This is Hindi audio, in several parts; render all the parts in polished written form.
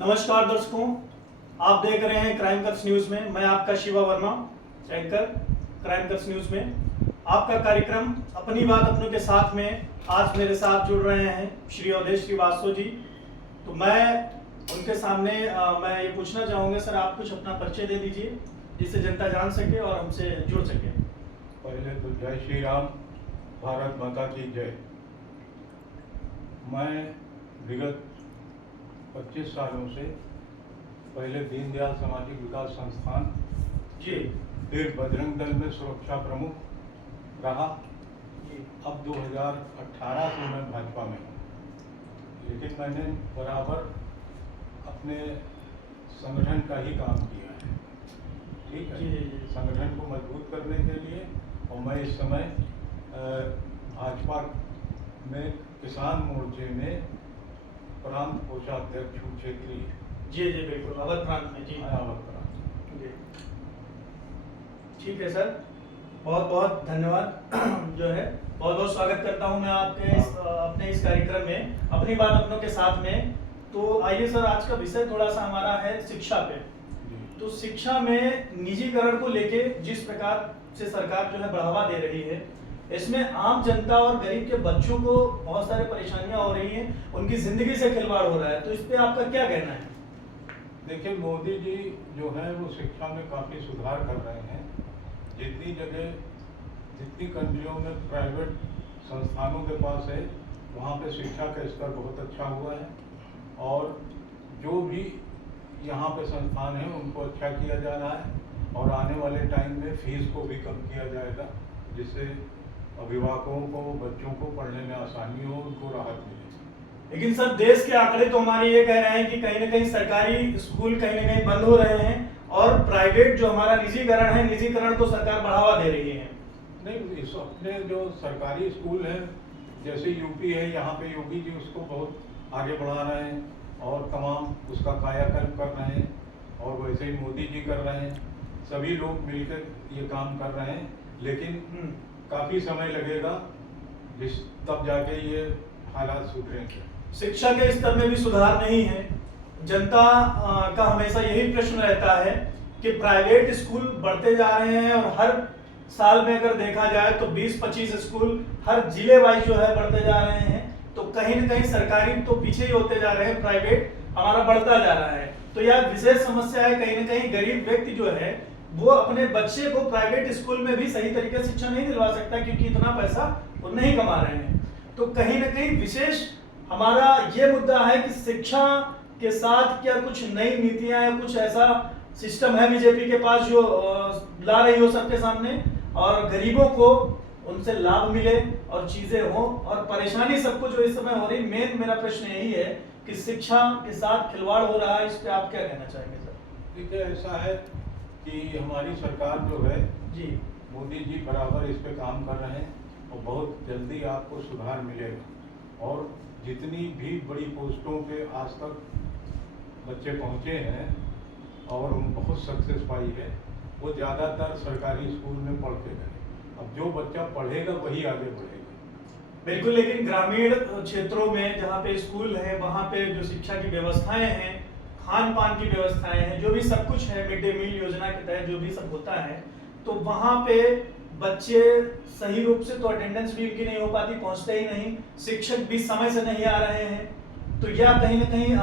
नमस्कार दर्शकों, आप देख रहे हैं क्राइम कर्स न्यूज में। मैं आपका शिवा वर्मा, एंकर क्राइम कर्स न्यूज में। आपका कार्यक्रम अपनी बात अपनों के साथ में आज मेरे साथ जुड़ रहे हैं श्री अवधेश श्रीवास्तव जी। तो मैं उनके सामने मैं ये पूछना चाहूँगा, सर आप कुछ अपना परिचय दे दीजिए जिससे जनता जान सके और हमसे जुड़ सके। पहले तो जय श्री राम, भारत माता की जय। मैं विगत 25 सालों से पहले दीनदयाल सामाजिक विकास संस्थान जी, फिर बजरंग दल में सुरक्षा प्रमुख रहा। अब 2018 से मैं भाजपा में हूँ, लेकिन मैंने बराबर अपने संगठन का ही काम किया है। ठीक है, संगठन को मजबूत करने के लिए। और मैं इस समय भाजपा में किसान मोर्चे में प्रांत कोषाध्यक्ष हूँ, क्षेत्रीय। जी जी बिल्कुल, अवध प्रांत में। जी अवध प्रांत। जी, ठीक है सर, बहुत बहुत धन्यवाद। जो है बहुत बहुत स्वागत करता हूं मैं आपके अपने इस कार्यक्रम में अपनी बात अपनों के साथ में। तो आइए सर, आज का विषय थोड़ा सा हमारा है शिक्षा पे। तो शिक्षा में निजीकरण को लेके जिस प्रकार से सरकार जो है बढ़ावा दे रही है, इसमें आम जनता और गरीब के बच्चों को बहुत सारी परेशानियां हो रही हैं, उनकी जिंदगी से खिलवाड़ हो रहा है। तो इस पे आपका क्या कहना है? देखिए, मोदी जी जो है वो शिक्षा में काफ़ी सुधार कर रहे हैं। जितनी कंट्रियों में प्राइवेट संस्थानों के पास है, वहाँ पे शिक्षा का स्तर बहुत अच्छा हुआ है। और जो भी यहाँ पे संस्थान है उनको अच्छा किया जा रहा है। और आने वाले टाइम में फीस को भी कम किया जाएगा, जिससे अभिभावकों को, बच्चों को पढ़ने में आसानी हो, उनको राहत मिले। लेकिन सर, देश के आंकड़े तो हमारे ये कह रहे हैं कि कहीं ना कहीं सरकारी स्कूल कहीं ना कहीं बंद हो रहे हैं और प्राइवेट जो हमारा निजीकरण है, निजीकरण को सरकार बढ़ावा दे रही है। नहीं, इस अपने जो सरकारी स्कूल है, जैसे यूपी है, यहाँ पे योगी जी उसको बहुत आगे बढ़ा रहे हैं और तमाम उसका कायाकल्प कर रहे हैं। और वैसे ही मोदी जी कर रहे हैं, सभी लोग मिलकर ये काम कर रहे हैं। लेकिन काफ़ी समय लगेगा, तब जाके ये हालात सुधरेंगे। शिक्षा के स्तर में भी सुधार नहीं है। जनता का हमेशा यही प्रश्न रहता है कि प्राइवेट स्कूल बढ़ते जा रहे हैं और हर साल में अगर देखा जाए तो 20-25 स्कूल हर जिले वाइज जो है बढ़ते जा रहे हैं। तो कहीं ना कहीं सरकारी तो पीछे ही होते जा रहे हैं, प्राइवेट हमारा बढ़ता जा रहा है। तो यह विशेष समस्या है। कहीं ना कहीं गरीब व्यक्ति जो है वो अपने बच्चे को प्राइवेट स्कूल में भी सही तरीके से शिक्षा नहीं दिलवा सकता, क्योंकि इतना पैसा वो नहीं कमा रहे हैं। तो कहीं ना कहीं विशेष हमारा ये मुद्दा है कि शिक्षा के साथ क्या कुछ नई नीतियां या कुछ ऐसा सिस्टम है बीजेपी के पास जो ला रही हो सबके सामने, और गरीबों को उनसे लाभ मिले और चीजें हो और परेशानी सबको जो इस समय हो रही। मेन मेरा प्रश्न यही है कि शिक्षा के साथ खिलवाड़ हो रहा है, इस पे आप क्या कहना चाहेंगे सर? देखिए, ऐसा है कि हमारी सरकार जो है जी, मोदी जी बराबर इस पे काम कर रहे हैं और बहुत जल्दी आपको सुधार मिलेगा। और जितनी भी बड़ी पोस्टों पे आज तक बच्चे पहुंचे हैं और उन बहुत सक्सेस पाई है, वो ज़्यादातर सरकारी स्कूल में पढ़ के गए। अब जो बच्चा पढ़ेगा वही आगे बढ़ेगा। बिल्कुल। लेकिन ग्रामीण क्षेत्रों में जहाँ पे स्कूल है, वहाँ पे जो शिक्षा की व्यवस्थाएं हैं, खान पान की व्यवस्थाएं हैं, जो भी सब कुछ है, मिड डे मील योजना के तहत जो भी सब होता है, तो वहाँ पे बच्चे सही रूप से तो अटेंडेंस भी उनकी नहीं हो पाती, पहुँचते ही नहीं, शिक्षक भी समय से नहीं आ रहे हैं। तो यह कहीं ना कहीं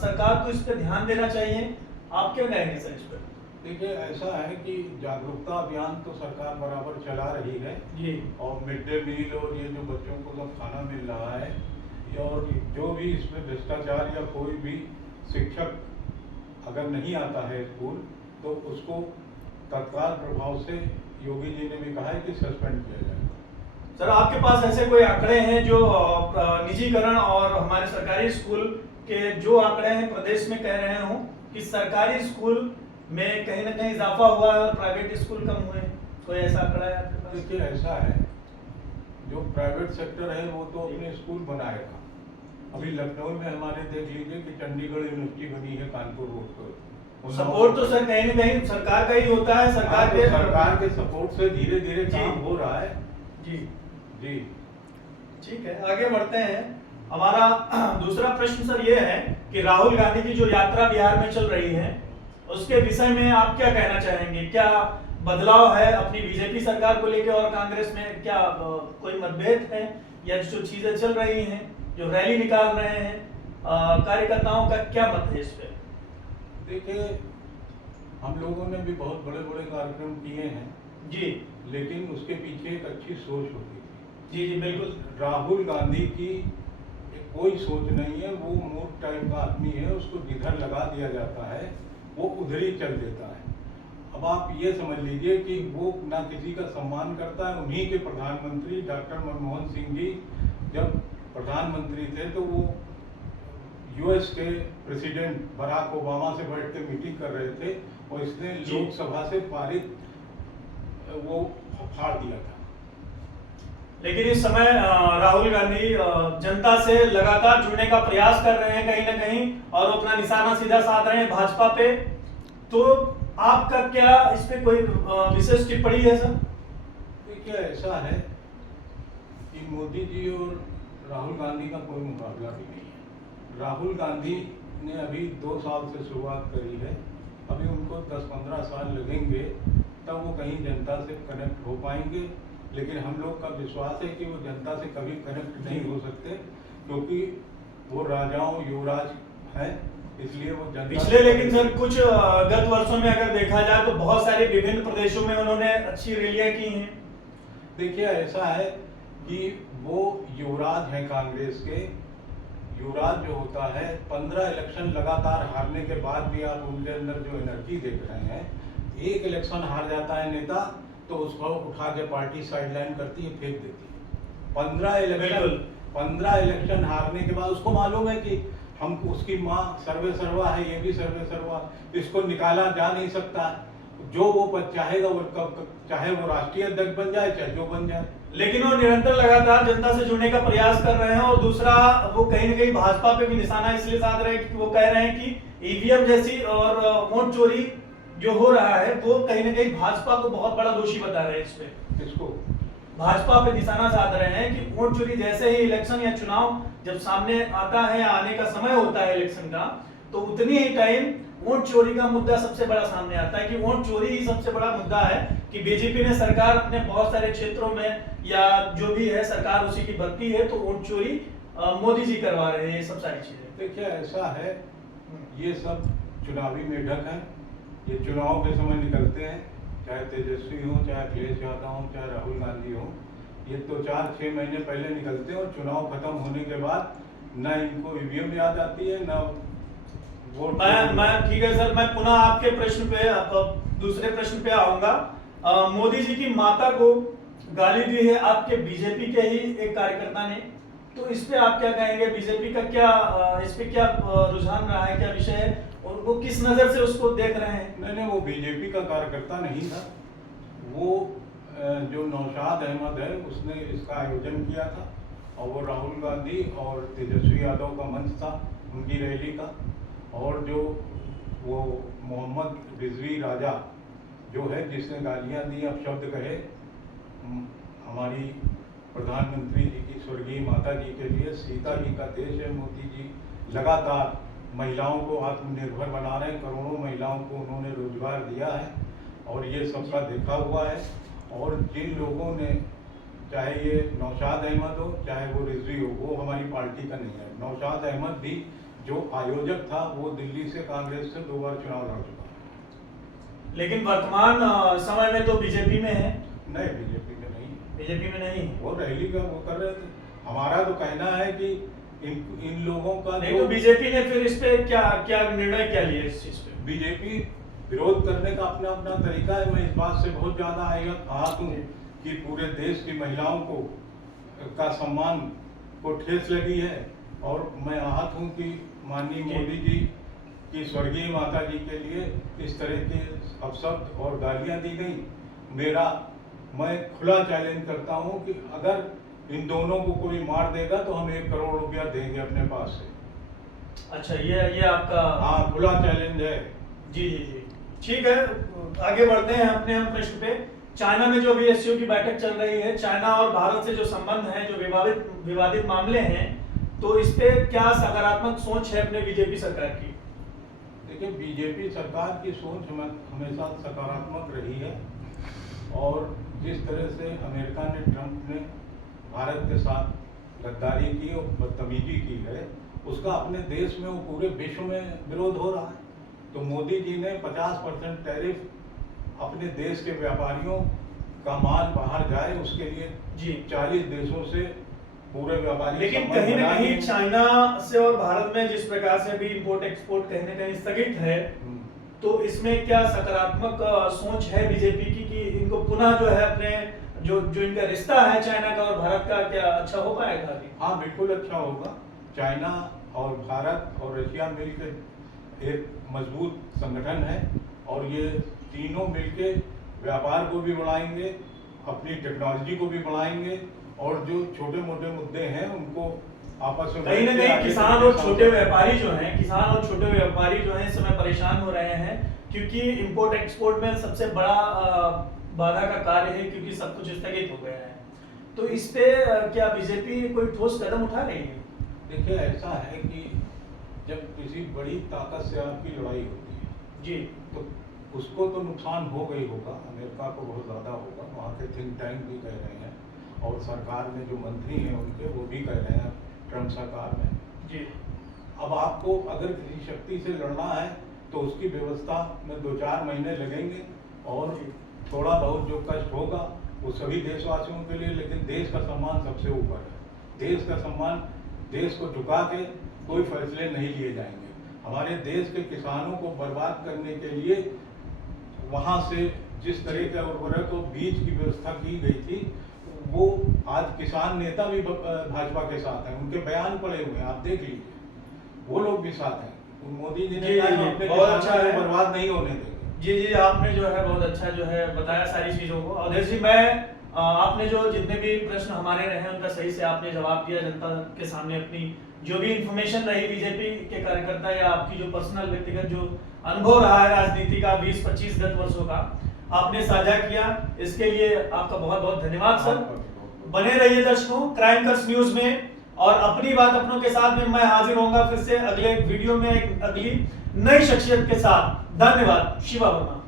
सरकार को इस पर ध्यान देना चाहिए। आप क्या कहेंगे सर इस पर? देखिए, ऐसा है कि जागरूकता अभियान तो सरकार बराबर चला रही है जी, और मिड डे मील और ये जो बच्चों को सब खाना मिल रहा है, और जो भी इसमें भ्रष्टाचार या कोई भी शिक्षक अगर नहीं आता है स्कूल, तो उसको तत्काल प्रभाव से योगी जी ने भी कहा है कि सस्पेंड किया जाएगा। सर आपके पास ऐसे कोई आंकड़े हैं जो निजीकरण और हमारे सरकारी स्कूल के जो आंकड़े हैं प्रदेश में कह रहे हो कि सरकारी स्कूल में कहीं ना कहीं इजाफा हुआ है और प्राइवेट स्कूल कम हुए हैं? कोई ऐसा आंकड़ा है आपके पास? देखिए, ऐसा है, जो प्राइवेट सेक्टर है वो तो अपने स्कूल बनाएगा। अभी लखनऊ में हमारे देख लीजिए कि चंडीगढ़ यूनिवर्सिटी बनी है कानपुर रोड पर। सपोर्ट तो सर कहीं ना कहीं सरकार का ही होता है। सरकार के सपोर्ट से धीरे धीरे काम हो रहा है। जी जी, ठीक है, आगे बढ़ते हैं। हमारा दूसरा प्रश्न सर ये है कि राहुल गांधी की जो यात्रा बिहार में चल रही है उसके विषय में आप क्या कहना चाहेंगे? क्या बदलाव है अपनी बीजेपी सरकार को लेकर और कांग्रेस में? क्या कोई मतभेद है या जो चीजें चल रही हैं, जो रैली निकाल रहे हैं कार्यकर्ताओं का क्या मत है इस पे? देखिए, हम लोगों ने भी बहुत बड़े बड़े कार्यक्रम किए हैं जी लेकिन उसके पीछे एक अच्छी सोच होती थी। जी जी बिल्कुल। राहुल गांधी की कोई सोच नहीं है, वो मूर्ख टाइप का आदमी है, उसको जिधर लगा दिया जाता है वो उधर ही चल देता है। अब आप ये समझ लीजिए कि वो ना किसी का सम्मान करता है। उन्हीं के प्रधानमंत्री डॉक्टर मनमोहन सिंह जी जब प्रधानमंत्री थे तो वो यूएस के प्रेसिडेंट बराक ओबामा से बैठ के मीटिंग कर रहे थे और इसने लोकसभा से पारित वो फाड़ दिया था। लेकिन इस समय राहुल गांधी जनता से लगातार जुड़ने का प्रयास कर रहे हैं कहीं ना कहीं और अपना निशाना सीधा साध रहे हैं भाजपा पे। तो आपका क्या इस पे कोई विशेष टिप्पणी है सर? देखिए, ऐसा है कि मोदी जी और राहुल गांधी का कोई मुकाबला भी नहीं है। राहुल गांधी ने अभी 2 साल से शुरुआत करी है, अभी उनको 10-15 साल लगेंगे तब वो कहीं जनता से कनेक्ट हो पाएंगे। लेकिन हम लोग का विश्वास है कि वो जनता से कभी कनेक्ट नहीं हो सकते क्योंकि वो राजाओं युवराज हैं, इसलिए वो जनता पिछले लेकिन सर कुछ गत वर्षों में अगर देखा जाए तो बहुत सारे विभिन्न प्रदेशों में उन्होंने अच्छी रैलियां की हैं। देखिए, ऐसा है कि वो युवराज हैं कांग्रेस के। युवराज जो होता है 15 इलेक्शन लगातार हारने के बाद भी आप उनके अंदर जो एनर्जी देख रहे हैं, एक इलेक्शन हार जाता है नेता तो उसको उठा के पार्टी साइडलाइन करती है, फेंक देती है। 15 इलेक्शन हारने के बाद उसको मालूम है कि हम उसकी माँ सर्वे सर्वा है, ये भी सर्वे सर्वा, इसको निकाला जा नहीं सकता। जो वो पद चाहेगा वो चाहे वो राष्ट्रीय अध्यक्ष बन जाए चाहे जो बन जाए। लेकिन वो निरंतर लगातार जनता से जुड़ने का प्रयास कर रहे हैं और दूसरा वो कहीं ना कहीं भाजपा पे भी निशाना इसलिए साध रहे हैं कि वो कह रहे हैं कि ईवीएम जैसी और वोट चोरी जो हो रहा है वो कहीं ना कहीं भाजपा को बहुत बड़ा दोषी बता रहे हैं। इस पे इसको भाजपा पे निशाना साध रहे हैं कि वोट चोरी जैसे ही इलेक्शन या चुनाव जब सामने आता है, आने का समय होता है इलेक्शन का, तो उतनी ही टाइम वोट चोरी का मुद्दा सबसे बड़ा सामने आता है कि वोट चोरी ही सबसे बड़ा मुद्दा है कि बीजेपी ने सरकार अपने बहुत सारे क्षेत्रों में या जो भी है सरकार उसी की बनती है तो वोट चोरी मोदी जी करवा रहे हैं, ये सब सारी चीजें। देखिए, ऐसा है, ये सब चुनावी मेढक है, ये चुनाव के समय निकलते हैं, चाहे तेजस्वी हो, चाहे अखिलेश यादव हो, चाहे राहुल गांधी हो। ये तो 4-6 महीने पहले निकलते हैं और चुनाव खत्म होने के बाद न इनको ईवीएम याद आती है न वोट। मैं ठीक है सर, मैं पुनः आपके प्रश्न पे दूसरे प्रश्न पे आऊंगा। मोदी जी की माता को गाली दी है आपके बीजेपी के ही एक कार्यकर्ता ने, तो इस पे आप क्या कहेंगे? बीजेपी का क्या इस पे क्या रुझान रहा है, क्या विषय है और वो किस नजर से उसको देख रहे हैं? नहीं, वो बीजेपी का कार्यकर्ता नहीं था, वो जो नौशाद अहमद है उसने इसका आयोजन किया था और वो राहुल गांधी और तेजस्वी यादव का मंच था उनकी रैली का। और जो वो मोहम्मद रिजवी राजा जो है जिसने गालियां दी, अपशब्द कहे हमारी प्रधानमंत्री जी की स्वर्गीय माता जी के लिए, सीता जी का देश है मोदी जी, लगातार महिलाओं को आत्मनिर्भर बना रहे हैं, करोड़ों महिलाओं को उन्होंने रोजगार दिया है और ये सबका देखा हुआ है। और जिन लोगों ने, चाहे ये नौशाद अहमद हो चाहे वो रिजवी हो, वो हमारी पार्टी का नहीं है। नौशाद अहमद भी जो आयोजक था वो दिल्ली से कांग्रेस से 2 बार चुनाव लड़ चुका है। लेकिन वर्तमान समय में तो बीजेपी में है। नहीं, बीजेपी में नहीं, बीजेपी में नहीं, वो रैली का वो कर रहे थे। हमारा तो कहना है कि इन लोगों का नहीं तो बीजेपी ने फिर इस पे क्या क्या निर्णय क्या लिया इस चीज पे? बीजेपी विरोध करने का अपना अपना तरीका है। मैं इस बात से बहुत ज्यादा आहत हूँ कि पूरे देश की महिलाओं को का सम्मान को ठेस लगी है और मैं आहत हूँ कि माननीय मोदी जी की स्वर्गीय माता जी के लिए इस तरह के अपशब्द और गालियां दी गई। मैं खुला चैलेंज करता हूं कि अगर इन दोनों को कोई मार देगा तो हम 1 करोड़ रुपया देंगे अपने पास से। अच्छा, ये आपका? हाँ, खुला चैलेंज है। जी जी जी, ठीक है, आगे बढ़ते हैं अपने हम प्रश्न पे। चाइना में जो अभी एससीओ की बैठक चल रही है, चाइना और भारत से जो संबंध है, जो विवादित मामले हैं, तो इस पे क्या सकारात्मक सोच है अपने बीजेपी सरकार की? देखिए, बीजेपी सरकार की सोच हमेशा सकारात्मक रही है और जिस तरह से अमेरिका ने, ट्रंप ने भारत के साथ गद्दारी की और बदतमीजी की है, उसका अपने देश में और पूरे विश्व में विरोध हो रहा है। तो मोदी जी ने 50% टैरिफ अपने देश के व्यापारियों का माल बाहर जाए उसके लिए जी 40 देशों से पूरे व्यापारी लेकिन संबंध कहीं ना बना कहीं लिए। चाइना से और भारत में जिस प्रकार से भी इंपोर्ट एक्सपोर्ट कहीं ना कहीं स्थगित है, तो इसमें क्या सकारात्मक सोच है बीजेपी की कि इनको पुनः जो है अपने जो जो इनका रिश्ता है चाइना का और भारत का, क्या अच्छा हो पाएगा अभी? हाँ, बिल्कुल अच्छा होगा। चाइना और भारत और रशिया मिलकर एक मजबूत संगठन है और ये तीनों मिलकर व्यापार को भी बढ़ाएंगे, अपनी टेक्नोलॉजी को भी बढ़ाएंगे और जो छोटे मोटे मुद्दे हैं उनको आपस में कहीं ना कहीं किसान और छोटे व्यापारी जो हैं, किसान और छोटे व्यापारी जो हैं इस समय परेशान हो रहे हैं, क्योंकि इंपोर्ट एक्सपोर्ट में सबसे बड़ा बाधा का कार्य है, क्योंकि सब कुछ स्थगित हो गया है। तो इस पे क्या बीजेपी कोई ठोस कदम उठा रही है? देखिए, ऐसा है कि जब किसी बड़ी ताकत से आपकी लड़ाई होती है जी तो उसको तो नुकसान हो गई होगा, अमेरिका को बहुत ज़्यादा होगा। वहाँ के थिंक टैंक भी कह रहे हैं और सरकार में जो मंत्री हैं उनके वो भी कह रहे हैं, ट्रंप सरकार में। जी अब आपको अगर किसी शक्ति से लड़ना है तो उसकी व्यवस्था में 2-4 महीने लगेंगे और थोड़ा बहुत जो कष्ट होगा वो सभी देशवासियों के लिए, लेकिन देश का सम्मान सबसे ऊपर है। देश का सम्मान, देश को झुका के कोई फैसले नहीं लिए जाएंगे। हमारे देश के किसानों को बर्बाद करने के लिए वहाँ से जिस तरह के उर्वरक और बीज की व्यवस्था की गई थी, वो आज किसान नेता भी भाजपा के साथ हैं, उनके बयान पड़े हुए हैं, आप देख लीजिए, वो लोग भी साथ हैं। मोदी जी ने कहा अपने बहुत अच्छा किसानों है, को बर्बाद नहीं होने देंगे। जी आपने जो है बहुत अच्छा जो है बताया सारी चीजों को। अवधेश जी, मैं आपने जो जितने भी प्रश्न हमारे रहे उनका सही से आपने जवाब दिया, जनता के सामने अपनी जो भी इंफॉर्मेशन रही बीजेपी के कार्यकर्ता या आपकी जो पर्सनल व्यक्तिगत जो अनुभव रहा है राजनीति का 20-25 गत वर्षों का, आपने साझा किया, इसके लिए आपका बहुत बहुत धन्यवाद सर। बने रहिए दर्शकों क्राइम कर्स न्यूज में, और अपनी बात अपनों के साथ में मैं हाजिर होऊंगा फिर से अगले वीडियो में एक अगली नई शख्सियत के साथ। धन्यवाद। शिवा वर्मा।